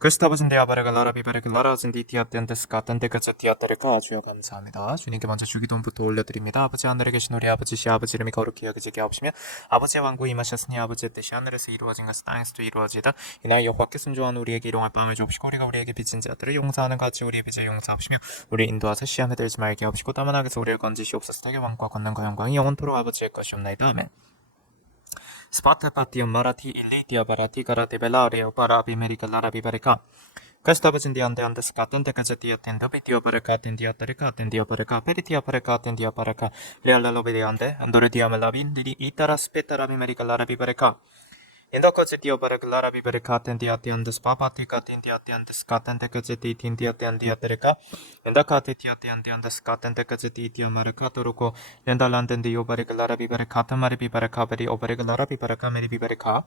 그스타브신데야 바르가 라라비바르가 라라진디 디아텐데스카 텐데까지 디아테르카 주여 감사합니다. 주님께 먼저 주기도부터 올려드립니다. 아버지 하늘에 계신 우리 아버지시 아버지 이름이 거룩히 여기지게 하옵시며 아버지의 왕국이 임하셨으니 아버지의 뜻이 하늘에서 이루어진 것은 땅에서도 이루어지다. 이날 여호와께 순종하는 우리에게 일용할 빵을 주옵시고 우리가 우리에게 빚진 자들을 용서하는 같이 우리의 빚을 용서하옵시며 우리 인도하사 시험에 들지 말게 하옵시고 다만 악에서 우리를 건지시옵소서. 대개 왕과 권능과 영광이 영원토록 아버지의 것이옵나이다. 아멘. Spatapatium marati ilitia barati karate belario para bimerica larabi barika. Castabas in the underscatten, the Cazetia tendopitio baracat in the ataricat in the operaca, peritia paracat in the aparaca, Leala lobidiande, and Dorotia malabin, the itara spetara bimerica larabi barika. In the Cozzetio Baraclara Bibericat and the Atiandes Papaticat in the Atiandes Cat and the Cazzetit in the Atiandiaterica, and the Catitiat and the Andescat and the Cazzetitia Maracatoruco, and the London the Obaricala Bibericata Maribibaraca, Obaricala Bibaraca, Meribiberica.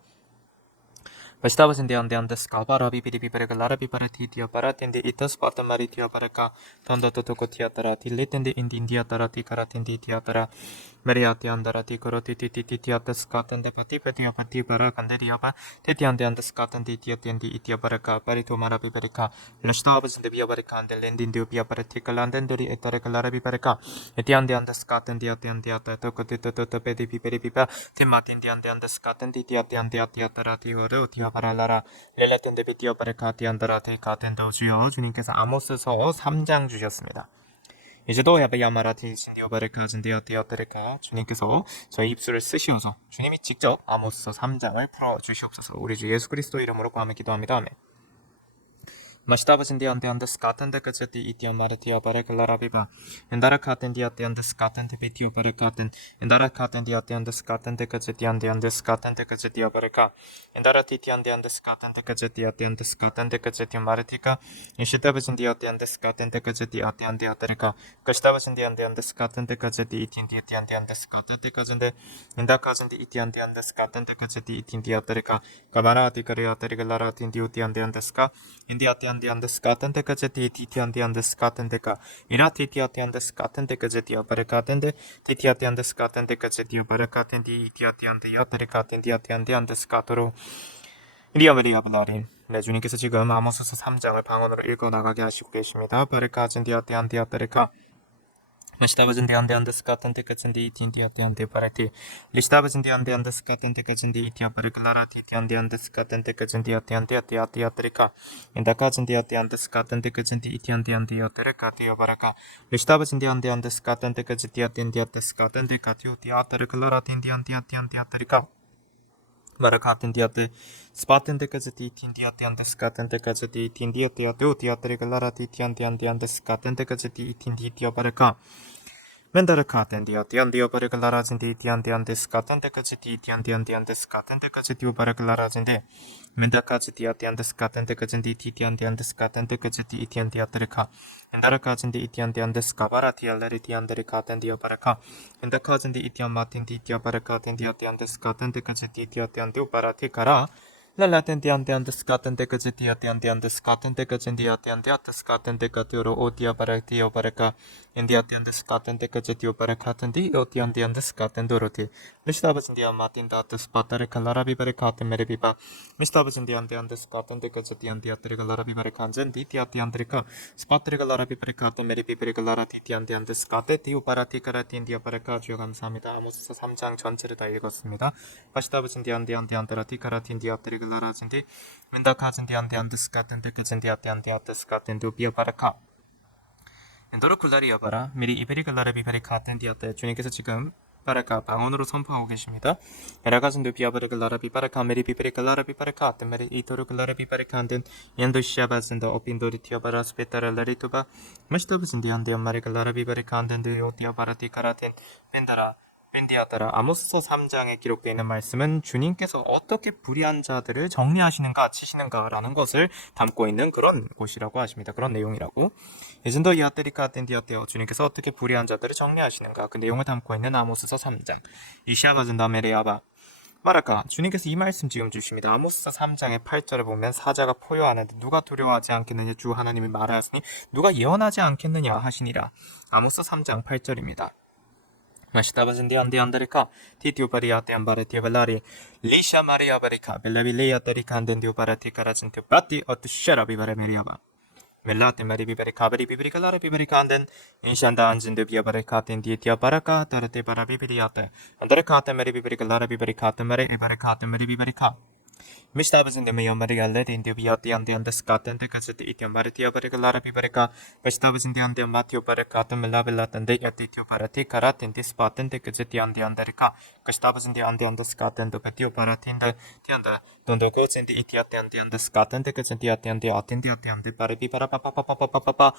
Estabas in the Andeandesca, Barabi Bibericala Bibaratitia Barat in the Itas Patamaritia Baraca, Tanda Totocotiatarati, lit in the India Tarati Karatin Tiatara. Meriati andarati koroti titiatas katan de patipetia patibara candediapa, tetiande and the scatan titiatendi itiabaraka, parito marabiberica, Lastabas in the Biabarican, the Lendin de Biabaraticalandenderi etarecalarabiberca, etiande and the scatan diatiandiata, tocotito pedi piperipipa, timatin and the scatan titiatiandiatarati or tiabaralara, lelaten de Bitiabaracati andarate catendosio, 주님께서 아모스서 3장 주셨습니다. 이제도 야마라티 신디오바르카진디어 디어테르카 주님께서 저희 입술을 쓰시어서 주님이 직접 아모스서 3장을 풀어주시옵소서. 우리 주 예수 그리스도 이름으로 구하며 기도합니다. 아멘. Mashtavas ante scaten de cazeti itia maratia baraclarabiba, and Daracaten diati and the scaten de petio baracaten, and Daracaten diati and the scaten de cazeti and the scaten de cazetia baraca, and Daratitian and the scaten de cazetia and the scaten de cazeti maratica, and Shitavas in diati and the scaten de cazeti ati and the aterica, Castavas in the and the scaten de cazeti itin diati and the scaten de cazende, and the cousin de itian and the scaten de cazeti itin diaterica, Camarati cariaterigalaratin diuti and the sca, in the ati and the scatten de cazeti titian and the scatten deca, iratiati and the scatten de cazeti baracaten de titiati and the scatten de cazeti baracaten de itiati and the yatericaten diati and the scatoro. 리아베리아블라린. 네, 주님께서 지금 아모스서 3장을 방언으로 읽어 나가게 하시고 계십니다. 바르카진 디아티 안디아테르카. Mashtabazin the Andescatan tickets and the eating the Atiante parati. Listabazin the Andescatan tickets and the Itia Pariclarati and the Andescatan tickets and the Atiante Atiatrica. In the cousin the Andescatan tickets and the Itian and the Atericati Baraka. Listabazin the Andescatan tickets the Atiante the Catio Theatericlarati in the Antiatrica. Baracatin diate, spaten de cazeti tindiati and the scaten de cazeti tindiati teatricalarati tianti and the scaten de cazeti tinditia baraca. Mendaracaten diati and the opericalaras in the tianti and the scaten de cazeti tianti and the scaten de cazeti opericalaras in the Mendacazeti and the scaten de cazeti tianti and the scaten de cazeti tiantiatrica. And Daracas in the Itian and the Scabarati aleriti and the Ricat and the Operaca. And the cousin the Itian Martin Titia Baracat and the Atian the Scat and the Cazetitia and the Operatica. La Latin the Antian the Scat and the Cazetia and the Scat and the Cazendia and the Scat and the Caturo Otia Baratio Baraca. And the Atian the Scat and the Cazetio Baracat and the Otian and the Scat and Dorothy. Listabas in the Martin that the Spatare Calarabi Baracat and Meribiba. Mistabas in the Antian the Scat and the Cazeti and the Atricalarabi Baracans and the Atiandrica. Spatricalara Pipericata, Meripipericala Titian the Scate, Tiuparaticarat India Paracatio 감사합니다. 아모스 3장 전체를 다 읽었습니다. 바시다브진 디안디 안디안데라티카라 인디아 트리글라라진디 멘다카진 디안디 안데스카텐 데크진 디아티 안디아테스카텐 두비아 바라카 엔도로쿨라리아 바라 미리 이베리글라라 비페리카텐 디아테 주님께서 지금 바라카 방언으로 선포하고 계십니다. 에라가진도 비아바르글라라 비바라카 메리 비베리글라라 비바라카 아테메리 이토르글라라 비바라카안덴 엔도시아바진도 오핀도리 티아바라 스페타라 라리토바 마시타브진 디안디 안마리글라라 비바리카안덴 데오티아바라티카라텐 벤다라 벤디아따라 아모스서 3장에 기록되어 있는 말씀은 주님께서 어떻게 불의한 자들을 정리하시는가 치시는가라는 것을 담고 있는 그런 곳이라고 하십니다. 그런 내용이라고. 예전도 이아테리카 덴디아테어 주님께서 어떻게 불의한 자들을 정리하시는가 그 내용을 담고 있는 아모스서 3장. 이시아바즌다 메레아바 마라카 주님께서 이 말씀 지금 주십니다. 아모스서 3장의 8절을 보면 사자가 포효하는데 누가 두려워하지 않겠느냐 주 하나님이 말하였으니 누가 예언하지 않겠느냐 하시니라. 아모스서 3장 8절입니다. Estava zindiando andarica, titio pariate ambarati valari, lisha maria barica, bellavilea taricandendo parati carazente patti, ot sharabi varameriaba. Mellate mari biberi kabari biberi kalara biberi kanden, inshanda anjinde biabare katen dietia baraka, tarate para biberiate, andare kate mari biberi kalara biberi kate mari ebare kate mari biberi ka. Mistabas in the Mayamari led in the Viati and the Underscatan, the Casati Itiamartia Baricalara Pibarica, Vestabas in the Ande Matio Baracata, Melavilat and the Atitio Parati, Karat in this spot and the Casati and the Andarica, Castabas in the Ande Underscatan, the Patio Paratin, the Tianda, Dondo goes in the Itiat and the Underscatan, the Casati and the Atindia and the Paripi para papa papa papa papa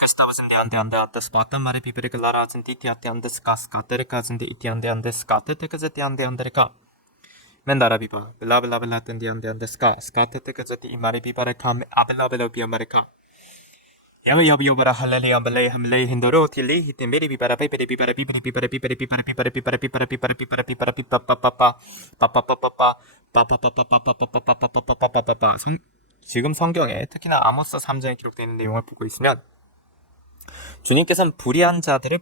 Gustavus in the ande the spot mari pipericalara and titiate and the scaterica and the itiande and the scateticas at the ande anderica. Mendarabiba, Belabelat and the ande and the scateticas at the imari piparicam, abelabelo piamarica. Yabara halali ambale hamle hindoro tili hit meri pipara pipere pipara pipere pipara pipere pipara pipara pipara pipara pipara pipara pipara pipara papa papa papa papa papa papa 지금 성경에 특히나 아모스 3장에 기록되어 있는 내용을 보고 있으면 주님께서는 불의한 자를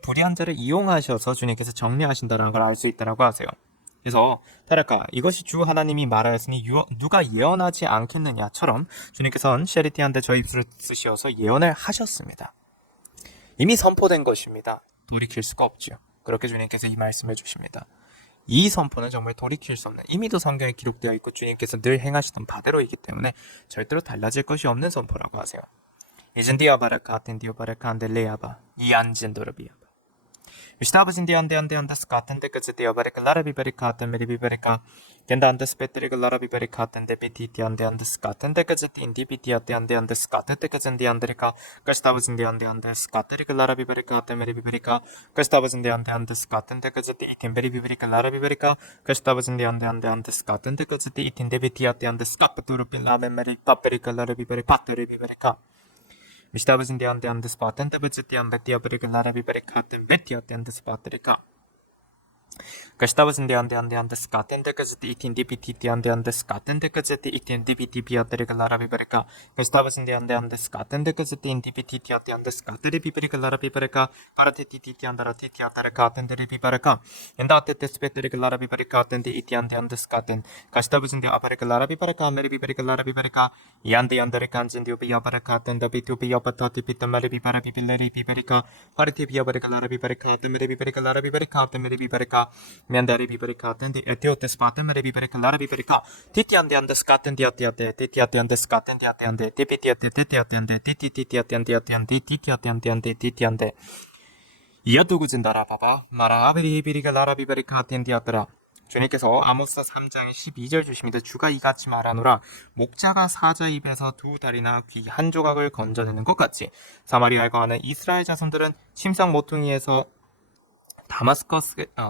이용하셔서 주님께서 정리하신다는 걸 알 수 있다고 하세요. 그래서 타락가 이것이 주 하나님이 말하였으니 누가 예언하지 않겠느냐처럼 주님께서는 셰리티한테 저 입술을 쓰셔서 예언을 하셨습니다. 이미 선포된 것입니다. 돌이킬 수가 없죠. 그렇게 주님께서 이 말씀을 주십니다. 이 선포는 정말 돌이킬 수 없는, 이미도 성경에 기록되어 있고 주님께서 늘 행하시던 바대로이기 때문에 절대로 달라질 것이 없는 선포라고 하세요. 이젠디아바라카 텐디오바라카안델레아바 이안진도르비아바 Estava in the ande scat and the Gazetia Baricala Bibericat and Meriberica, and the Spetric Larabibericat and the Petiti and the scat and the Gazette in Dipitia and the scat, the Gazan the Andrica, Gustavus in the ande scateric Larabibericat and Meriberica, Gustavus in the ande scat and the Gazette in Beriberica Larabiberica, Gustavus in the ande scat and the Gazette in Debitia and the Scapatur Pilave Meri Paperica Larabiberica. Mistabas in the ande spot and the budget and the Tiaberica Larabibericat and Betia and the Spaterica. Gustavus in the ande scat and the Gazette in DPT and the scat and the Gazette in DPT Piaterica Larabiberica. Gustavus in the ande scat and the Gazette in DPT and the Scatterica Larabiberica, Paratiti and the Ratiataracat and the Ribiberica. And that the Speterica Larabiberica and the Itian and the Scatten. Gustavus in the Aperica Larabiberica, Meriberica Larabiberica, Yandi and the Recans in the Piaparacat and the Bitupia Patati Pita Maribibara Pipilari Piberica, Paratipia Larabiberica, the Meriberica Larabiberica, the Meriberica. Mandari Bibericat and the Etiotes Patem, Rebiberica Larabiberica, Titian the Underscat and the Atiate, Titiat and the Scat and the Atiande, Tipitiat and the Tititiat and the Atiande, Titiat and the Titiande. 이어두구진다라 봐봐. 마라아비리비리가 라라비베리카트 and the Atara. 주님께서 아모스 3장 12절 주십니다. 주가 이같이 말하노라. 목자가 사자 입에서 두 다리나 귀 한 조각을 건져내는 것 같이 사마리아에 거하는 이스라엘 자손들은 침상 모퉁이에서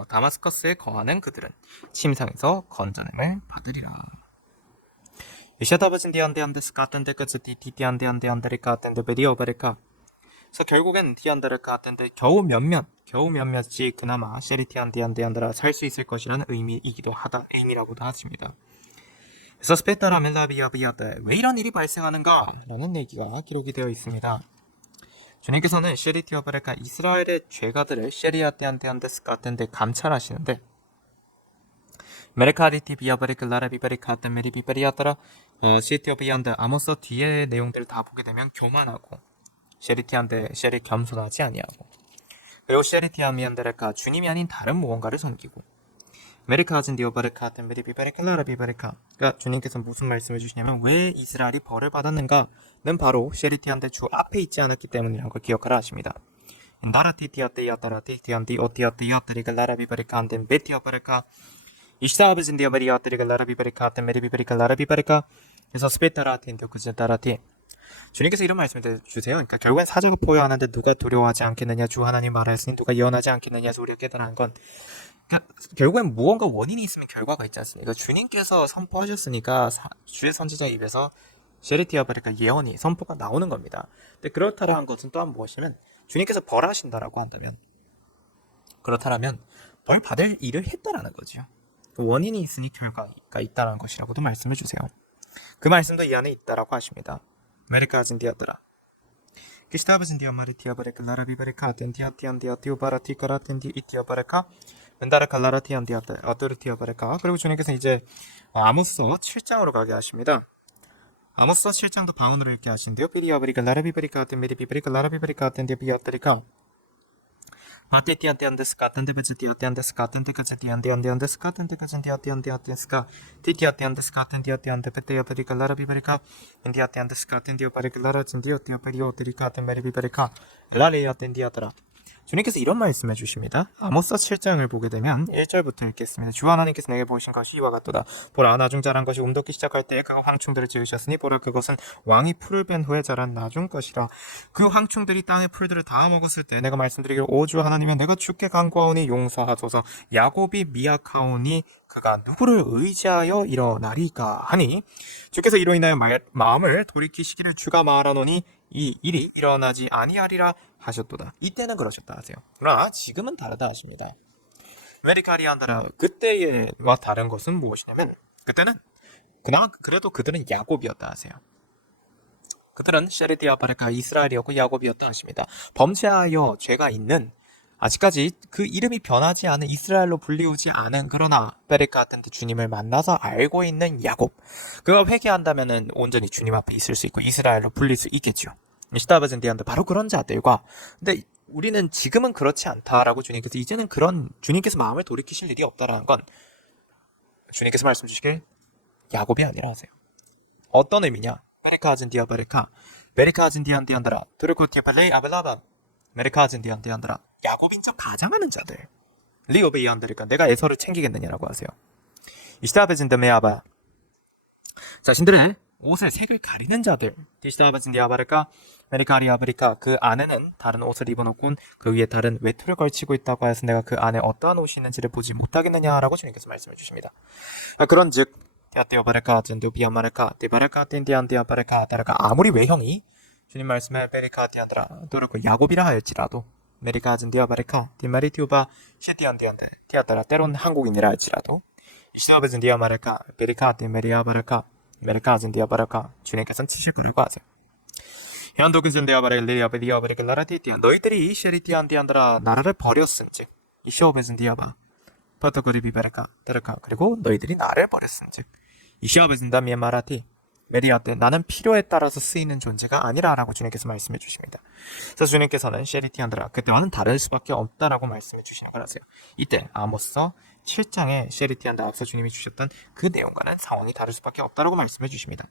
다마스커스에 거하는 그들은 침상에서 건져냄을 받으리라. 이샤다바진 디안데 스카텐데 까츠티 티티안데 리카텐데 베디오바리카. 그래서 결국엔 디안데르카텐데 겨우 몇몇이 그나마 셰리티안디안데라 살 수 있을 것이라는 의미라고도 하십니다. 그래서 스페타라 멜라비아비아데 왜 이런 일이 발생하는가라는 얘기가 기록이 되어 있습니다. 주님께서는 셰리티와 바레카 이스라엘의 죄가들을 셰리아테안테안데스 같은데 감찰하시는데 메레카리티 비아바레크 라라비바레카테 메리비바리아따라 시티오비안데 아모스 뒤의 내용들을 다 보게 되면 교만하고 셰리티안데 셰리 겸손하지 아니하고 그리고 셰리티아미안데레카 주님이 아닌 다른 무언가를 섬기고 메리카진 디오바레카테 메리비바레카 라라비바레카 그러니까 주님께서 무슨 말씀을 주시냐면 왜 이스라엘이 벌을 받았는가는 바로 셰리티한테 주 앞에 있지 않았기 때문이라는 걸 기억하라 하십니다. 나라티티아테야타라티티안디 오티아테야타리가 라라비바레카한테 베티아바레카 이시사아베진 디오바리아타리가 라라비바레카테 메리비바레카 라라비바레카 그래서 스페타라티인데 그제타라티 주님께서 이런 말씀을 주세요. 그러니까 결국엔 사자가 포효하는데 누가 두려워하지 않겠느냐, 주 하나님 말하였으니 누가 예언하지 않겠느냐, 우리가 깨달은 건 그러니까 결국엔 무언가 원인이 있으면 결과가 있지 않습니까? 주님께서 선포하셨으니까 주의 선지자 입에서 셰리티아 바리카 예언이 선포가 나오는 겁니다. 근데 그렇다라는 것은 또한 무엇이면 주님께서 벌하신다라고 한다면 그렇다라면 벌 받을 일을 했다라는 거죠. 그 원인이 있으니 결과가 있다라는 것이라고도 말씀해 주세요. 그 말씀도 이 안에 있다라고 하십니다. 메리카진 디아더라. 기스타브진 디아마리 티아바레카 라라비 바레카 텐디아 티안디아 티오바라티 카라텐디 이티아 바레카 멘다라 칼라라 티안디아테 아토르 티아 바레카. 그리고 주님께서 이제 아모스서 7장으로 가게 하십니다. 아모스서 7장도 방언으로 읽게 하신대요. 비리아 바리카 라라비 바리카 텐메리 바리카 라라비 바리카 텐디아 비아테리카 Mati tian-tian deska, tante baca tian-tian deska, tante kaca tian-tian deska, tante kaca tian-tian deska, tian-tian deska, tian-tian tepete perika lara biberika, tian-tian deska, tian-tian perika lara tian-tian perio terika temeri biberika, 라레야 텐디아더라. 주님께서 이런 말씀해 주십니다. 아모스 7장을 보게 되면 1절부터 읽겠습니다. 주 하나님께서 내게 보이신 것이 이와 같도다. 보라, 나중 자란 것이 움돋기 시작할 때에 그가 황충들을 지으셨으니 보라, 그것은 왕이 풀을 뺀 후에 자란 나중 것이라. 그 황충들이 땅의 풀들을 다 먹었을 때 내가 말씀드리기를 오 주 하나님이여, 내가 주께 간구하오니 용서하소서. 야곱이 미약하오니 그가 누구를 의지하여 일어나리까 하니, 주께서 이로 인하여 마음을 돌이키시기를 주가 말하노니 이 일이 일어나지 아니하리라 하셨도다. 이때는 그러셨다 하세요. 그러나 지금은 다르다 하십니다. 메리카리안다라. 그때와 다른 것은 무엇이냐면 그때는 그나마 그래도 그들은 야곱이었다 하세요. 그들은 셰르디아 바레카 이스라엘이었고 야곱이었다 하십니다. 범죄하여 죄가 있는, 아직까지 그 이름이 변하지 않은, 이스라엘로 불리우지 않은, 그러나 베레카 같은 데 주님을 만나서 알고 있는 야곱, 그가 회개한다면은 온전히 주님 앞에 있을 수 있고 이스라엘로 불릴 수 있겠죠. 시다바젠디한테 바로 그런 자들과, 근데 우리는 지금은 그렇지 않다라고 주님께서, 이제는 그런 주님께서 마음을 돌이키실 일이 없다라는 건 주님께서 말씀 주시길 야곱이 아니라 하세요. 어떤 의미냐? 베레카젠디아 바레카 베레카젠디안디안다라 도르코티아팔레이 아벨라밤 메레카젠디안디안다라. 야곱인 척 가장하는 자들, 리오베이안드리까 내가 에서를 챙기겠느냐라고 하세요. 이시다베진드메아바, 자신들의 옷을 색을 가리는 자들, 디시다베진디아바르까 메리카리아브리카, 그 안에는 다른 옷을 입어놓고 그 위에 다른 외투를 걸치고 있다고 해서 내가 그 안에 어떠한 옷이 있는지를 보지 못하겠느냐라고 주님께서 말씀해 주십니다. 그런즉 야띠오바르카 젠도비아마르카 디바르카 틴디안디아바르카 다르카, 아무리 외형이 주님 말씀에 베리카디안드라 도르코 야곱이라 하였지라도 메리카즌디아바레카 디마리티오바 시티안디안데 티아따라, 때론 한국인이라 할지라도 시아베즌디아마레카 베리카디 메리아바레카 메리카즌디아바레카, 주님께서는 치실 거라고 하세요. 현도그즌디아바레리아베디아바레카 라라티티안, 너희들이 셰리티안디안드라 나라를 버렸은즉 이시오베즌디아바 파토그리비베레카 데르카, 그리고 너희들이 나를 버렸은즉 이시오베즌다미에 마라티 메리아테, 나는 필요에 따라서 쓰이는 존재가 아니라라고 주님께서 말씀해 주십니다. 그래서 주님께서는 셰리티안드라, 그때와는 다를 수밖에 없다라고 말씀해 주시는 거라세요. 이때 아모스 7장에 셰리티안드라, 앞서 주님이 주셨던 그 내용과는 상황이 다를 수밖에 없다라고 말씀해 주십니다.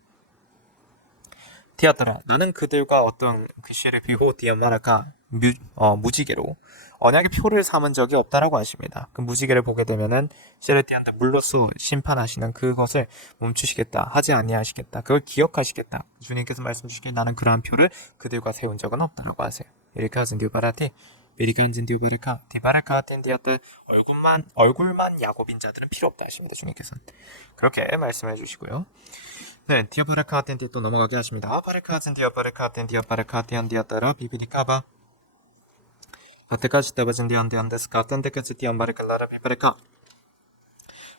티아더라, 나는 그들과 어떤 그 시를 비호 디아마라카 무지개로 언약의 표를 삼은 적이 없다라고 하십니다. 그 무지개를 보게 되면은 셰르티한테 물로써 심판하시는 그것을 멈추시겠다, 하지 아니하시겠다, 그걸 기억하시겠다. 주님께서 말씀 주시길 나는 그러한 표를 그들과 세운 적은 없다라고 하세요. 이렇게 하신 디오바라티 베리칸진 디오바레카 디바레카 텐디아트, 얼굴만 야곱인 자들은 필요 없다 하십니다. 주님께서는 그렇게 말씀해 주시고요. 네, 디아바레카 텐디 또 넘어가게 하십니다. 바레카진 디아바레카 텐디아바레카 텐디아따라 비비리카바 아테까지 때바진 디안데안데스카 텐데까지 디안바레칼라라 비바레카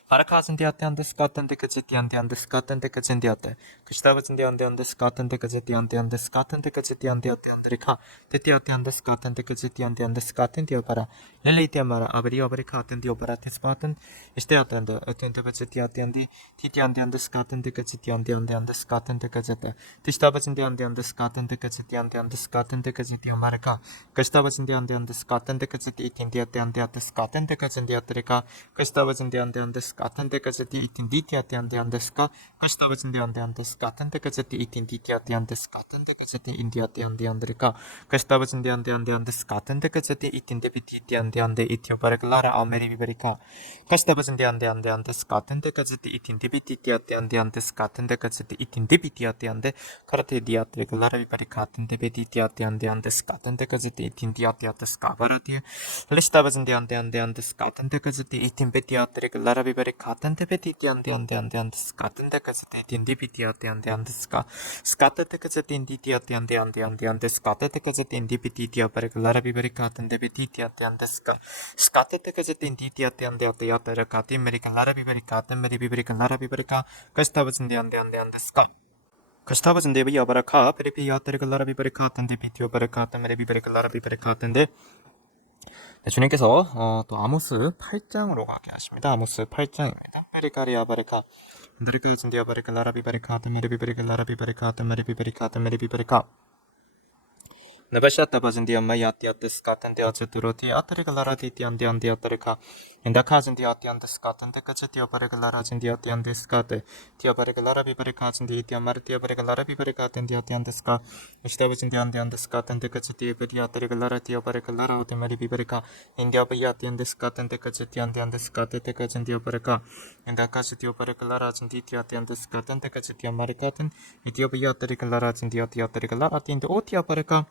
바라카진 디아테안데스카 텐데까지 디안데안데스카 텐데까지 디아테 그시다바진 디안데안데스카 텐데까지 디안데안데스카 텐데까지 디안데안데리카 테티아테안데스카 텐데까지 디안데안데스카 텐디오바라 렐리티아마라 아베리오바리카 텐디오바라 테스바텐 이스테아텐데 텐데까지 디아테안디 티티안데안데스카 텐데까지 디안데안데스카 텐데까지 티시다바진 디안데안데스카 텐데까지 디안데안데스카 텐데까지 디오마레카 그시다바진 디안데안데스카 텐데까지 디틴디아테안데아테스카 텐데까지 디아테리카 그시다바진 디안데안데스카 같은 데까지 이틴 디티아티 안데 안데스까 그시다버진데 안데 안데스까 같은 데까지 이틴 디티아티 안데스 같은 데까지 인디아티 안데 안데리까 그시다버진데 안데 안데 안데스 같은 데까지 이틴 데비티티 안데 안데 이티오바레클라라 아메리 비베리카 그시다버진데 안데 안데 안데스 같은 데까지 이틴 데비티티아티 안데 안데스 같은 데까지 이틴 데비티아티 안데 카라테 디아트레클라라 비베리카 같은 데비티티아티 안데 안데스 같은 데까지 이틴 디아티아테스 카바라티 Listava ande skatante kazati itin betiatre lara bibere katante betiti ande skatante kazati indi betiate ande ska skatate kazati indi tiate ande skatate kazati indi betitia pare lara bibere katante betitiate ande ska skatate kazati indi tiate ande yatara kati amerika lara bibere katante meri bibere lara bibere ka kastava ande ska Kastava zinde bi abara ka peripi yatare lara bibere katante betio pare katante meri bibere lara bibere katante 네, 주님께서 또 아모스 8장으로 가게 하십니다. 아모스 8장입니다. 베리카리아 바리카 드리크 진디아 바리카 라라비 바리카 드메리비 바리카 라라비 바리카 드메리비 바리카 드메리비 바리카 Nebashata bazindi amma yati skatan de acheturoti atrigalara di andi andi atrika indakazin di ati and skatan de kacheti oparigalara jindi ati and skate ti oparigalara bibarikazin di ti amarti oparigalara bibarikaten di ati and ska ishtabazin di and skatan de kacheti bedi atrigalara ti oparigalara otemari bibarika india bayati and skatan de kacheti and skate de kachin di oparika indakaziti oparigalara jindi ti ati and skatan de kacheti amarikaten ethiopia atrigalara jindi ati atrigalara ti indi oti oparika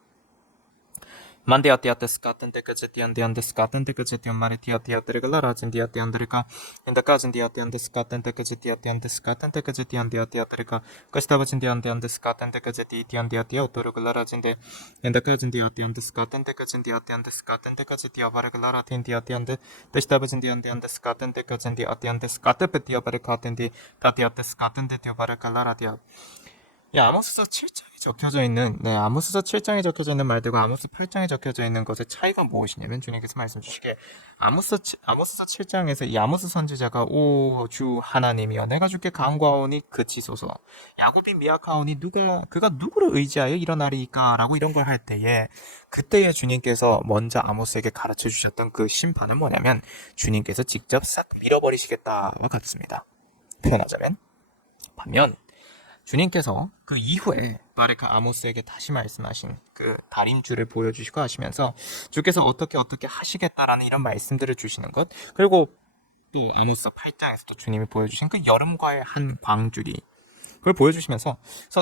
Mande atiate skaten de kazetian de skaten de kazetian maritiatia regala zindia de andrika and the cousin de atian de skaten de kazetia de skaten de kazetian de atiatrika kastava zindia de skaten de kazetian de atia autorregala zinde and the cousin de atian de skaten de kazetia de skaten de kazetia varregala tindia de testava zindia de skaten de kazetia atian de skatepetia varekaten de tatia de skaten de varregala ratia 이 아모스서 7장에 적혀져 있는 아모스서 7장에 적혀져 있는 말들과 아모스 8장에 적혀져 있는 것의 차이가 무엇이냐면 주님께서 말씀 주시기에 아모스서 7장에서 이 아모스 선지자가 오 주 하나님이여 내가 주께 간구하오니 그치소서 야곱이 미약하오니 그가 누구를 의지하여 일어나리까 라고 이런 걸 할 때에 그때에 주님께서 먼저 아모스에게 가르쳐 주셨던 그 심판은 뭐냐면 주님께서 직접 싹 밀어버리시겠다와 같습니다. 표현하자면 반면 주님께서 그 이후에 바레카 아모스에게 다시 말씀하신 그 다림줄을 보여주시고 하시면서 주께서 어떻게 하시겠다라는 이런 말씀들을 주시는 것 그리고 또 아모스 8장에서 또 주님이 보여주신 그 여름과의 한 광줄이 그걸 보여주시면서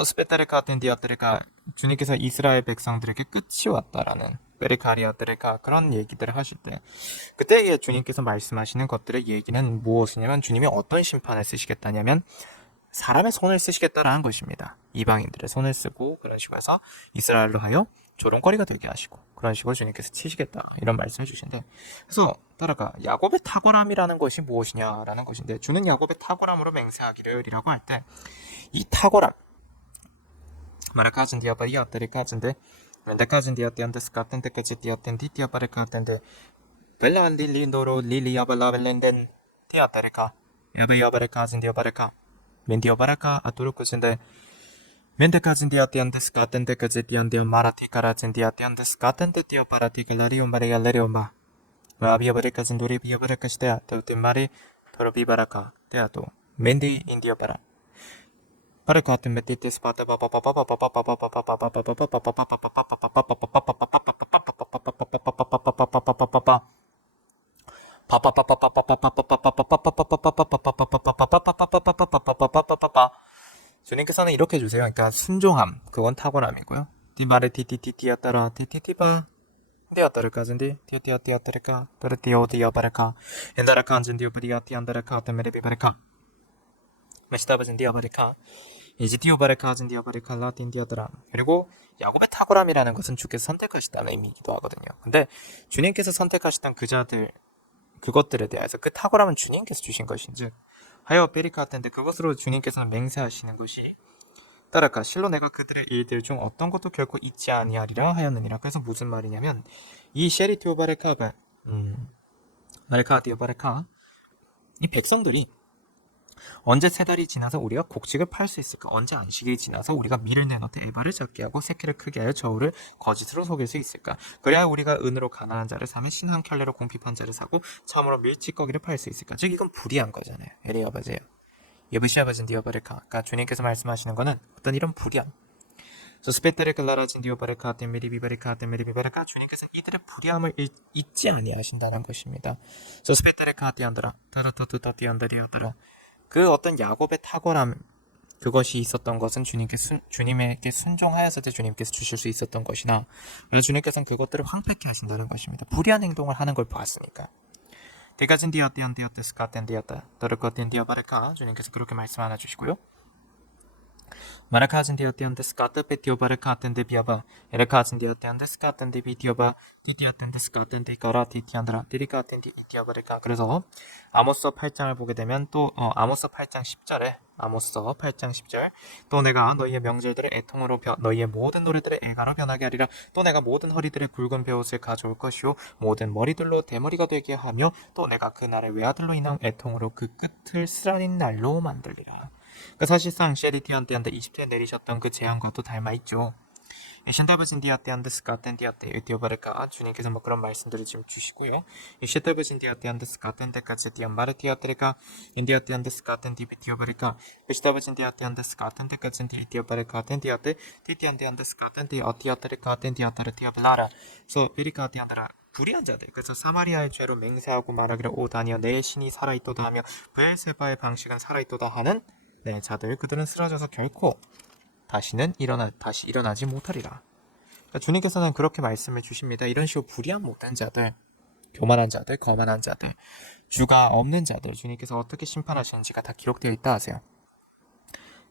스페타레카 텐디아테레카 주님께서 이스라엘 백성들에게 끝이 왔다라는 베레카리아테레카 그런 얘기들을 하실 때 그때에 주님께서 말씀하시는 것들의 얘기는 무엇이냐면 주님이 어떤 심판을 쓰시겠다냐면 사람의 손을 쓰시겠다라는 것입니다. 이방인들의 손을 쓰고 그런 식으로 해서 이스라엘로 하여 조롱거리가 되게 하시고 그런 식으로 주님께서 치시겠다 이런 말씀해 주신데 그래서 따라가 야곱의 탁월함이라는 것이 무엇이냐라는 것인데 주는 야곱의 탁월함으로 맹세하기를이라고 할 때 이 탁월함 마라카진 디아바리 아테리카진데 멘데카진 디아테안데스 카텐 데까지 디아텐 디티아바레 카텐데 벨란 릴리노로 릴리아발라벨렌덴 디아테리카 야베야바레카진 디아바레카 Mendio baraka aturuk kusinde Mente kazindia tiandes katente kazetiandia marati karazendia tiandes katente tio parati kalario maria leriomba Rabia baraka zinduri bia baraka stea te mari torobi baraka teato Mendi india para Baraka te metite spata papa papa papa papa papa papa papa 주님께서는 이렇게 해주세요. 그러니까 순종함, 그건 탁월함이고요. 디마레 티티티티야따라 티티티바 디아따르카진디 티티아티아따르카 따르티오디아바르카 엔다라칸진디오 브리아티안다라카 테메레비바르카 메시다바진디아바르카 이지디오바르카진디아바르카 라틴디아드라 그리고 야곱의 탁월함이라는 것은 주께서 선택하셨다는 의미이기도 하거든요. 근데 주님께서 선택하셨던 그것들에 대해서 그 탁월함은 주님께서 주신 것인즉 하여 베리카텐데 그것으로 주님께서는 맹세하시는 것이 따라가 실로 내가 그들의 일들 중 어떤 것도 결코 잊지 아니하리라 하였느니라. 그래서 무슨 말이냐면 이 셰리티오바레카가 마레카티오바레카 이 백성들이 언제 세 달이 지나서 우리가 곡식을 팔 수 있을까? 언제 안식일이 지나서 우리가 밀을 내놓되 에바를 작게 하고 새끼를 크게 하여 저울을 거짓으로 속일 수 있을까? 그래야 우리가 은으로 가난한 자를 사며 신 한 켤레로 궁핍한 자를 사고 참으로 밀치꺼기를 팔 수 있을까? 즉 이건 불의한 거잖아요. 에리 아버지예요. 예브시아버진 디어바르카. 그러니까 주님께서 말씀하시는 거는 어떤 이런 불의함. 소스페테르 클라라진 디오바르카 템메리비바르카 템메리비바르카. 주님께서 이들의 불의함을 잊지 아니하신다는 것입니다. 소스페테르 카티안드라 타라토투타티안드리오드라. 그 어떤 야곱의 탁월함, 그것이 있었던 것은 주님에게 순종하였을 때 주님께서 주실 수 있었던 것이나, 그래서 주님께서는 그것들을 황폐케 하신다는 것입니다. 불의한 행동을 하는 걸 보았으니까. 대가진 디아띠안 디아테스카 텐 디아타 더르코 텐 디아바르카. 주님께서 그렇게 말씀 하나 주시고요. 마라카진 디아티안데스 카트 베티오바르카텐데 비아바 에레카진 디아티안데스 카텐데 비티오바 디티아텐데스 카텐데 가라 디티안드라 디리카텐데 이티아바르카. 그래서 아모스 8장을 보게 되면 또 아모스 8장 10절에 아모스 8장 10절 또 내가 너희의 명절들을 애통으로 너희의 모든 노래들을 애가로 변하게 하리라. 또 내가 모든 허리들의 굵은 베옷을 가져올 것이요 모든 머리들로 대머리가 되게 하며 또 내가 그 날의 외아들로 인한 애통으로 그 끝을 쓰라린 날로 만들리라. 그러니까 사실상 셰리티안테한테 20대 내리셨던 그 재앙과도 닮아있죠. 셴타브진 디아테안데스 카텐 디아테 에티오바르카. 주님께서 뭐 그런 말씀들을 지금 주시고요. 셴타브진 디아테안데스 카텐 데까지 디안 마르티아테르카 인디아테안데스 카텐 디비티오바르카 셴타브진 디아테안데스 카텐 데까지 디에티오바르카 텐 디아테 디티안데안데스 카텐 디아티아테르카 텐 디아타르티아블라라. 그래서 베리카티안드라 불의한 자들. 그래서 사마리아의 죄로 맹세하고 말하기를 오 다니여 내 신이 살아있도다 하며 브엘세바의 방식은 살아있도다 하는 자들, 그들은 쓰러져서 결코 다시 일어나지 못하리라. 그러니까 주님께서는 그렇게 말씀을 주십니다. 이런 식으로 불의한 못한 자들, 교만한 자들, 거만한 자들, 주가 없는 자들, 주님께서 어떻게 심판하시는지가 다 기록되어 있다 하세요.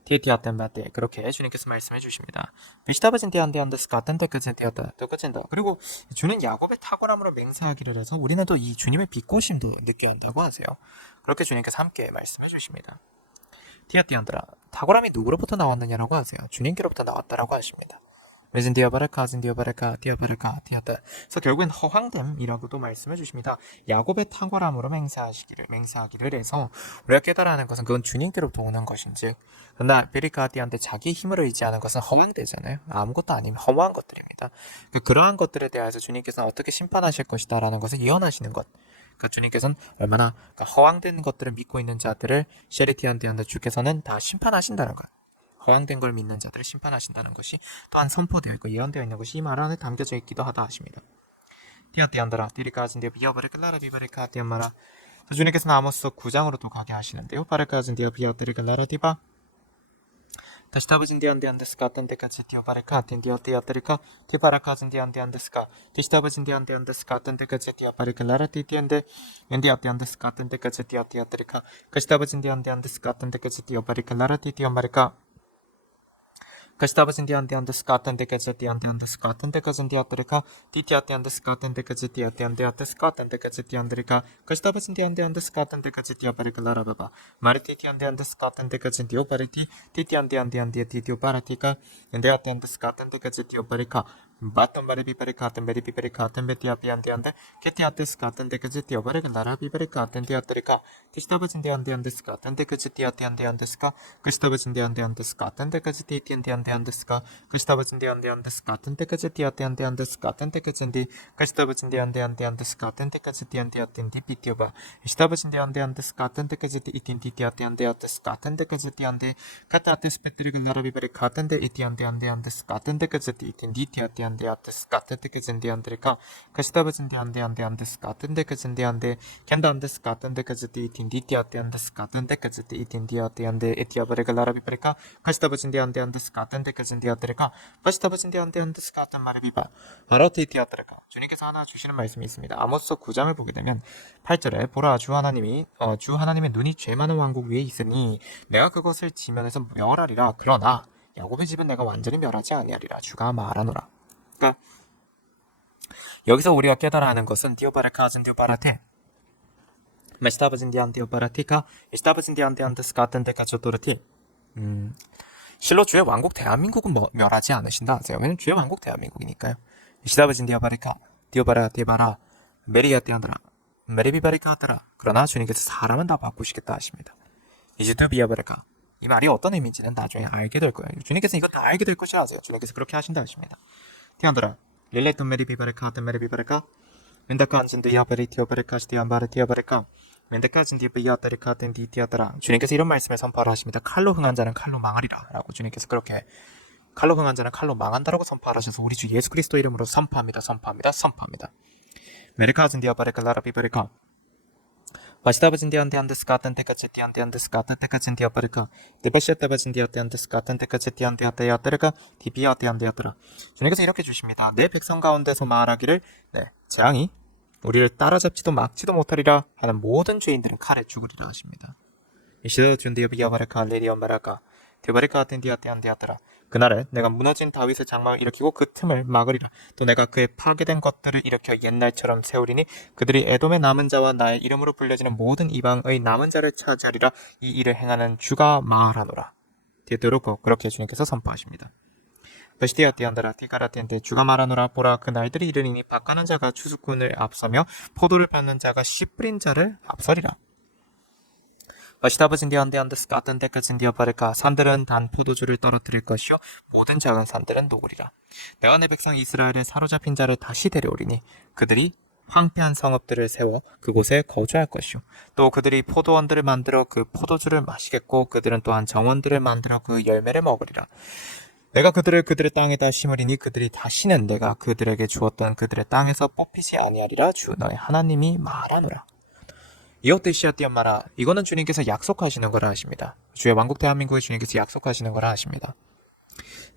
티에티아텐바테. 그렇게 주님께서 말씀해 주십니다. 비시타바진티안데안데스카텐테크젠티아타 똑같은다. 그리고 주는 야곱의 탁월함으로 맹세하기를 해서 우리는 또 이 주님의 빛고심도 느껴야 한다고 하세요. 그렇게 주님께서 함께 말씀해 주십니다. 티아티안드라. 탁월함이 누구로부터 나왔느냐라고 하세요. 주님께로부터 나왔다라고 하십니다. 레진 디아바르카, 진 디아바르카, 디아바르카, 디아타. 그래서 결국엔 허황됨이라고도 말씀해 주십니다. 야곱의 탁월함으로 맹세하기를 해서 우리가 깨달아야 하는 것은 그건 주님께로부터 오는 것인지, 그러나 베리카티한테 자기 힘으로 의지하는 것은 허황되잖아요. 아무것도 아니면 허무한 것들입니다. 그러한 것들에 대해서 주님께서는 어떻게 심판하실 것이다라는 것을 예언하시는 것. 그러니까 주님께서는 얼마나 허황된 것들을 믿고 있는 자들을 셰리티안데한테 주께서는 다 심판하신다는 것. 허황된 걸 믿는 자들을 심판하신다는 것이 또한 선포되어 있고 예언되어 있는 것이 이 말 안에 담겨져 있기도 하다 하십니다. 티아티안드라 디리카진디어 비어바르클라라 비바르카 티안마라. 주님께서는 아모스 9장으로 또 가게 하시는데요. 바르카진디어 비어바르클라라 디바 다시 타브진디안데안데스카 던데까지 디어바르카 딘디어티아테리카 티바라카진디안데안데스카 디시타브진디안데안데스카 던데까지 디어바르클라라 티티엔데 엔디아티안데스카 던데까지 디어티아테리카 카시타브진디안데안데스카 던데까지 디어바르클라라 티티엄바르카 카시타브진디안데안데스카 던데까지 디안데안데스카 던데까지 디아테리카 티티아티안데스카 던데까지 디아티안데아테스카 던데까지 디안데리카 카시타브진디안데안데스카 던데까지 디어바르클라라 바바 마르티티안데안데스카 던데까지 디오바르티 티티안데안데안데 디디오바르티카 엔데아티안데스카 던데까지 디오바르카 바톤바리 비바르카 던베리 비바르카 던베티아피안데안데 케티아테스카 던데까지 디오바르클라라 비바르카 던데아테리카 티시타브진디안데안데스카 던데까지 디아티안데안데스카 카시타브진디안데안데스카 던데까지 디티안데안데안데스카 카시타브진디안데안데스카 던데까지 디아티안데안데스카 던데까지 카시타브진디안데안데안데스카 던데까지 디안데아텐디 비티오바 시타브진디안데안데스카 던데까지 디티안디티아티안데아테스카 던데까지 디안데 카타테스페트리글라라 비바르카 던데 이티안데안데안데스카 던데까지 디티안디티아티안데아테스카 던데까지 디안데리카 카시타브진디안데안데안데스카 던데까지 디안데 캔다안데스카 던데까지 디티안디티아티안데스카 던데까지 디티안디아티안데 에티아바르글라라 비바르카 카시타브진디안데안데스카 던데까지 디아테리카 카시타브진디안데안데스카 던마르비바 바로티티아테리카. 주님께서 하나 주시는 말씀이 있습니다. 아모스 9장을 보게 되면 8절에 보라 주 하나님의 눈이 죄 많은 왕국 위에 있으니 내가 그것을 지면에서 멸하리라. 그러나 야곱의 집은 내가 완전히 멸하지 아니하리라. 주가 말하노라. 그러니까 여기서 우리가 깨달아야 하는 것은 디오바르카진 디오바라테 메스타바진 디안디오바라티카 이스타바진 디안디안데스카 던데까지 도르티. 실로 주의 왕국 대한민국은 멸하지 않으신다 하세요. 왜냐면 주의 왕국 대한민국이니까요. 시다브진 디아바리카 디오바라 디바라 메리아 디안드라 메리비바리카 하더라. 그러나 주님께서 사람은 다 바꾸시겠다 하십니다. 이즈드 비아바르카. 이 말이 어떤 의미인지는 나중에 알게 될 거예요. 주님께서 이거 다 알게 될 것이라 하세요. 주님께서 그렇게 하신다 하십니다. 티안드라 릴레톤 메리 비바르카 덴메리 비바르카 멘다카 안진드 야바리 티어바르카 시디안바르 티어바르카 멘다카 진디 비아다리카 덴디 티아다라. 주님께서 이런 말씀을 선포하라 하십니다. 칼로 흥한 자는 칼로 망하리라 라고 주님께서 그렇게 칼로 흥한 자는 칼로 망한다라고 선포하셔서 우리 주 예수 그리스도 이름으로 선포합니다. 메르카 진디 아바르카 라라 비바르카 바시다바진디안데 안데스카 딴테카체티안데 안데스카 딴테카친디 아바르카 데바시아타바진디아테 안데스카 딴테카체티안데 아테 아테르카 디비아테 안데 아테라. 주님께서 이렇게 주십니다. 내 백성 가운데서 말하기를 재앙이 우리를 따라잡지도 막지도 못하리라 하는 모든 죄인들은 칼에 죽으리라 하십니다. 이시도 준디어 비아바르카 레디엄바라카 데바르카 아텐디아테 안데 아테라. 그날에 내가 무너진 다윗의 장막을 일으키고 그 틈을 막으리라. 또 내가 그의 파괴된 것들을 일으켜 옛날처럼 세우리니 그들이 에돔의 남은 자와 나의 이름으로 불려지는 모든 이방의 남은 자를 차지하리라. 이 일을 행하는 주가 말하노라. 디도로고 그렇게 주님께서 선포하십니다. 베시티아 띠안다라 티가라티한테 주가 말하노라. 보라 그 날들이 이르리니 밭가는 자가 추수꾼을 앞서며 포도를 밟는 자가 씨 뿌린 자를 앞서리라. 바시다바진디안데 안데스카 아텐테카진디아 바르카. 산들은 단 포도주를 떨어뜨릴 것이요 모든 작은 산들은 녹으리라. 내가 내 백성 이스라엘의 사로잡힌 자를 다시 데려오리니 그들이 황폐한 성읍들을 세워 그곳에 거주할 것이요 또 그들이 포도원들을 만들어 그 포도주를 마시겠고 그들은 또한 정원들을 만들어 그 열매를 먹으리라. 내가 그들의 땅에다 심으리니 그들이 다시는 내가 그들에게 주었던 그들의 땅에서 뽑히지 아니하리라. 주 너의 하나님이 말하노라. 이것도시아띠엄마라. 이거는 주님께서 약속하시는 거라 하십니다. 주의 왕국 대한민국에 주님께서 약속하시는 거라 하십니다.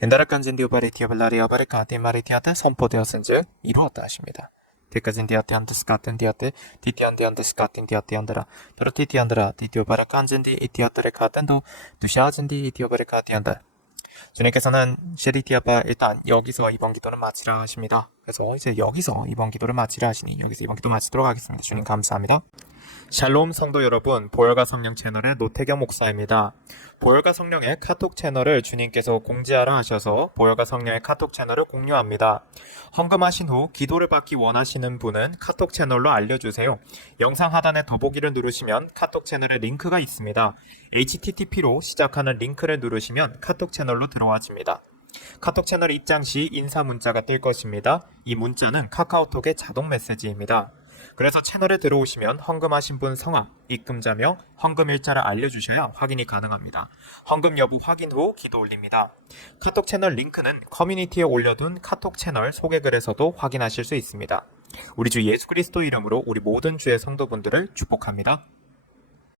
엔다라칸진디오바리티아발라리아바레카 디마리티아테 선포되었은즉 이루었다 하십니다. 디카진디아테 안데스카텐디아테 디티안데안데스카텐디아테 안다라 도로티티안다라 디티오바라칸진디 이티아테레카텐도 두샤진디 이티오바레카 디안다. 주님께서는 셰리티아바 일단 여기서 이번 기도는 마치라 하십니다. 그래서 이제 여기서 이번 기도를 마치라 하시니 여기서 이번 기도 마치도록 하겠습니다. 주님 감사합니다. 샬롬 성도 여러분, 보혈과 성령 채널의 노태경 목사입니다. 보혈과 성령의 카톡 채널을 주님께서 공지하라 하셔서 보혈과 성령의 카톡 채널을 공유합니다. 헌금하신 후 기도를 받기 원하시는 분은 카톡 채널로 알려주세요. 영상 하단에 더보기를 누르시면 카톡 채널의 링크가 있습니다. http로 시작하는 링크를 누르시면 카톡 채널로 들어와집니다. 카톡 채널 입장 시 인사 문자가 뜰 것입니다. 이 문자는 카카오톡의 자동 메시지입니다. 그래서 채널에 들어오시면 헌금하신 분 성함, 입금자명, 헌금 일자를 알려주셔야 확인이 가능합니다. 헌금 여부 확인 후 기도 올립니다. 카톡 채널 링크는 커뮤니티에 올려둔 카톡 채널 소개글에서도 확인하실 수 있습니다. 우리 주 예수 그리스도 이름으로 우리 모든 주의 성도분들을 축복합니다.